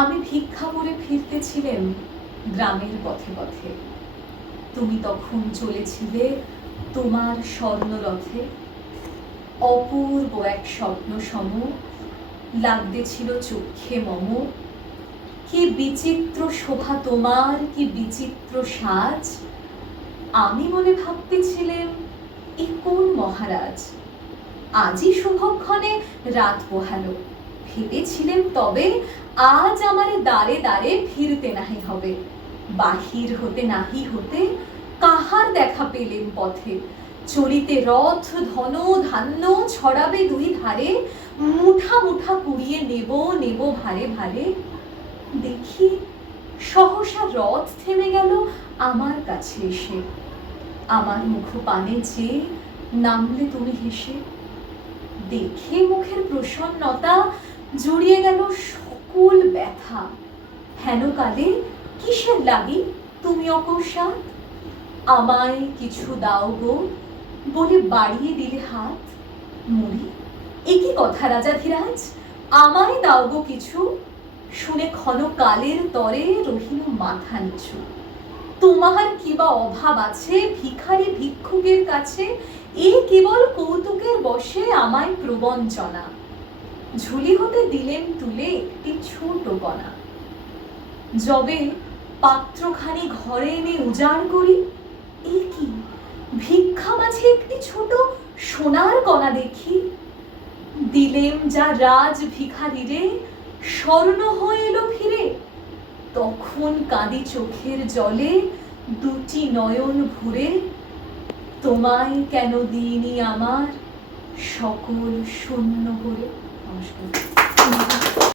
আমি ভিক্ষা করে ফিরতেছিলেম গ্রামের পথে পথে। তুমি তখন চলেছিলে তোমার স্বর্ণরথে। অপূর্ব এক স্বপ্ন সম লাগতেছিল চক্ষে মম। কি বিচিত্র শোভা তোমার, কি বিচিত্র সাজ। আমি মনে ভাবতেছিলেম এ কোন মহারাজ, আজই শুভক্ষণে রাত পোহালো। ভেবেছিলেম তবে আজ আমারে দ্বারে দ্বারে ফিরতে নাহি হবে। বাহির হতে নাহি হতে কাহার দেখা পেলেম পথে। চলিতে রথ ধন ধান্য ছড়াবে দুই ধারে। মুঠা মুঠা কুড়িয়ে নেব নেব ভারে ভারে। দেখি সহসা রথ থেমে গেল আমার কাছে এসে। আমার মুখ পানে চেয়ে নামলে তুমি হেসে। দেখে মুখের প্রসন্নতা জুড়িয়ে গেল সকল ব্যথা। হেন কালে কিসের লাগি তুমি অকস্মাৎ আমায় কিছু দাও গো বলে বাড়িয়ে দিলে হাত। মরি, এ কি কথা রাজাধিরাজ, আমায় দাও গো কিছু। শুনে ক্ষণ কালের তরে রহিল মাথা নিচু। তোমার কিবা অভাব আছে ভিখারি ভিক্ষুকের কাছে? এ কেবল কৌতুকের বশে আমায় প্রবঞ্চনা। ঝুলি হতে দিলেন তুলে একটি ছোট কণা। যবে পাত্রখানি ঘরে এনে উজাড় করি, এ কি ভিক্ষা মাঝে একটি ছোট সোনার কণা দেখি। দিলেম যা রাজ ভিখারিরে, স্বর্ণ হয়ে এলো ফিরে। তখন কাঁদি চোখের জলে দুটি নয়ন ভরে। তোমায় কেন দিইনি আমার সকল শূন্য করে। নমস্কার।